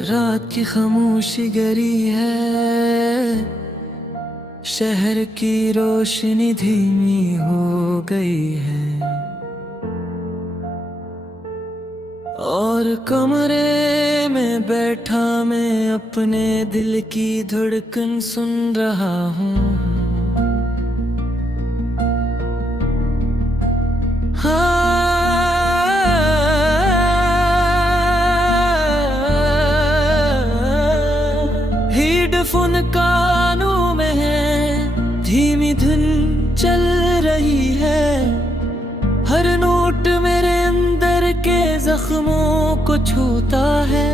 रात की खामोशी गहरी है, शहर की रोशनी धीमी हो गई है और कमरे में बैठा मैं अपने दिल की धड़कन सुन रहा हूँ। हेडफोन कानों में है, धीमी धुन चल रही है, हर नोट मेरे अंदर के जख्मों को छूता है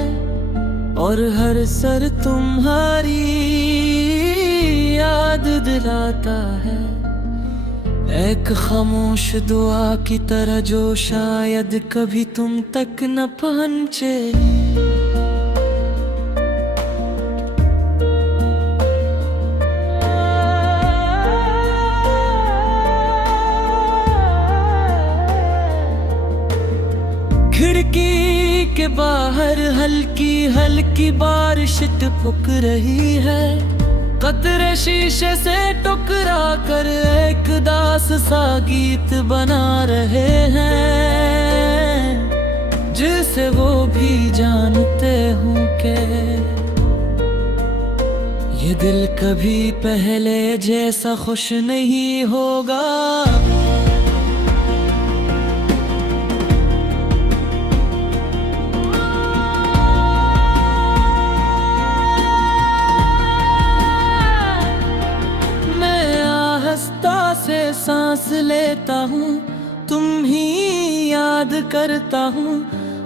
और हर सर तुम्हारी याद दिलाता है। एक खामोश दुआ की तरह जो शायद कभी तुम तक न पहुंचे। खिड़की के बाहर हल्की हल्की बारिश टपक रही है, कतरे शीशे से टकरा कर एक दास सा गीत बना रहे हैं, जिसे वो भी जानते हूँ कि ये दिल कभी पहले जैसा खुश नहीं होगा। से सांस लेता हूँ, तुम ही याद करता हूँ,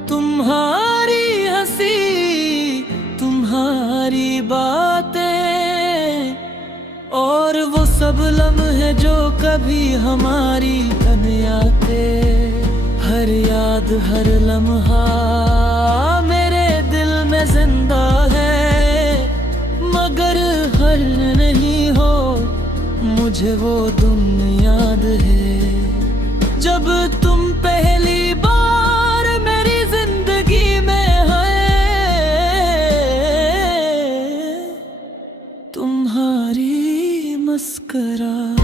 तुम्हारी हंसी तुम्हारी बातें और वो सब लम्हे जो कभी हमारी तन आते। हर याद हर लम्हा मेरे दिल में जिंदा है, मगर हर नहीं हो मुझे वो दिन याद है जब तुम पहली बार मेरी जिंदगी में आए। तुम्हारी मुस्कुराहट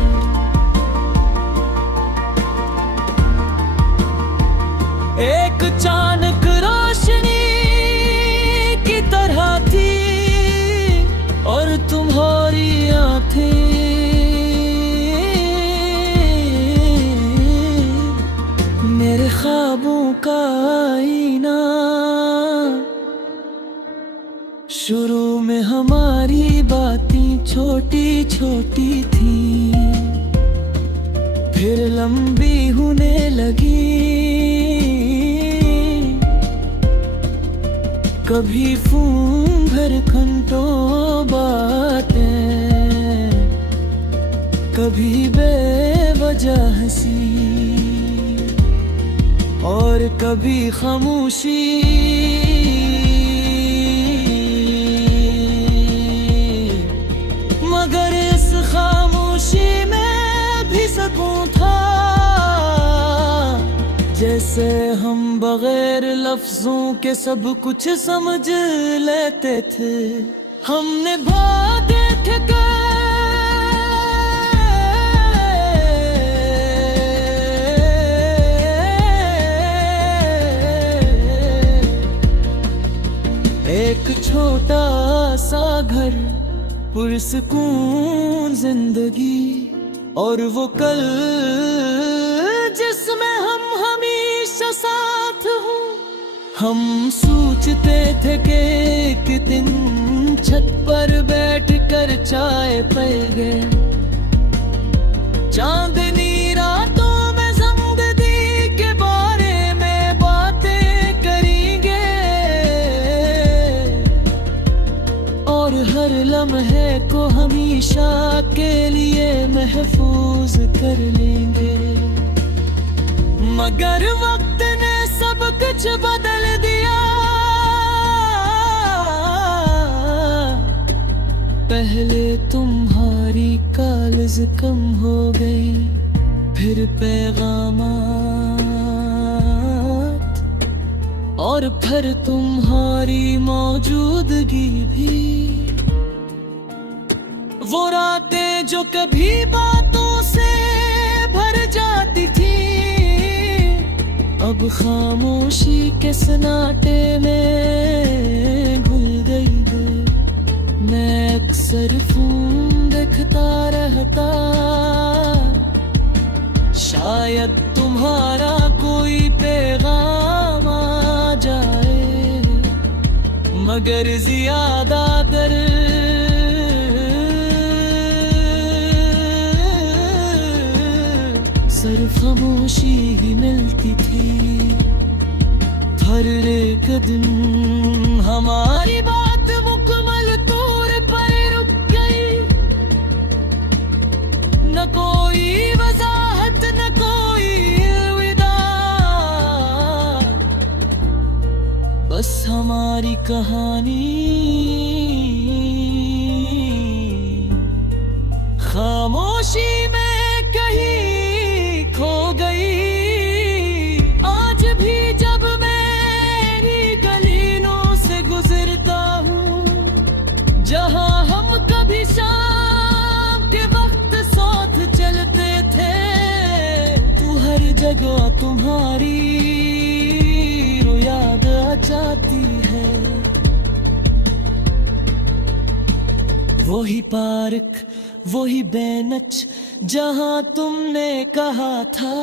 एक अचानक रोशनी की तरह थी और तुम्हारी आंखें मेरे ख्वाबों का आईना। शुरू में हमारी बातें छोटी छोटी थी, फिर लंबी होने लगी, कभी फोन भर घंटों बातें, कभी बेवजह हंसी और कभी खामोशी। मगर इस खामोशी में भी सुकून था, जैसे हम बगैर लफ्जों के सब कुछ समझ लेते थे। हमने भागे थे एक छोटा सा घर, पुरसुकून जिंदगी और वो कल जिसमें हम हमेशा साथ हो। हम सोचते थे कि एक दिन छत पर बैठकर चाय पिएंगे, चांदनी रातों में जिंदगी के बारे में बातें करेंगे और हर लम्हे को हमेशा के लिए महफूज कर लेंगे। मगर वक्त ने सब कुछ बदल दिया, पहले तुम्हारी कॉलेज कम हो गई, फिर पैगामात, और फिर तुम्हारी मौजूदगी भी। वो रातें जो कभी बातों से भर जाती थी, अब खामोशी के सन्नाटे में घुल गई है। मैं अक्सर फोन देखता रहता, शायद तुम्हारा कोई पैगाम आ जाए, मगर ज्यादातर सिर्फ खामोशी ही मिलती थी। हर एक दिन हमारी बात मुकम्मल तौर पर रुक गई, न कोई वजाहत न कोई अलविदा, बस हमारी कहानी खामोशी में कहीं खो गई। आज भी जब मेरी गलियों से गुजरता हूँ, जहाँ हम कभी शाम के वक्त साथ चलते थे, तू हर जगह तुम्हारी याद आ जाती है। वही पार्क, वही बेंच जहाँ तुमने कहा था,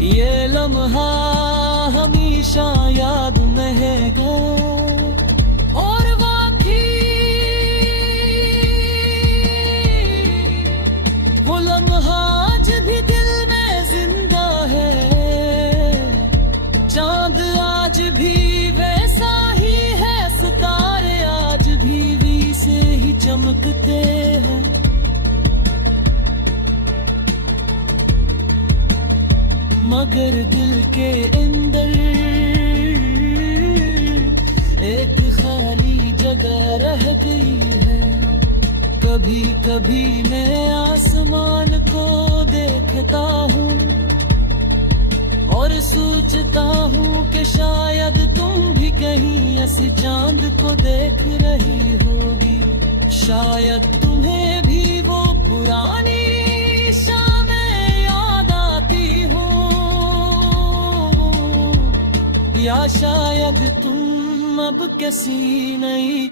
ये लम्हा हमेशा याद रहेगा। और वाकई वो लम्हा आज भी दिल में जिंदा है। चांद आज भी वैसा ही है, सितारे आज भी वैसे ही चमकते हैं। मगर दिल के अंदर एक खाली जगह रह गई है। कभी कभी मैं आसमान को देखता हूँ और सोचता हूँ कि शायद तुम भी कहीं ऐसे चांद को देख रही होगी। शायद तुम्हें भी वो पुरानी शामें याद आती हो, या शायद तुम अब किसी नई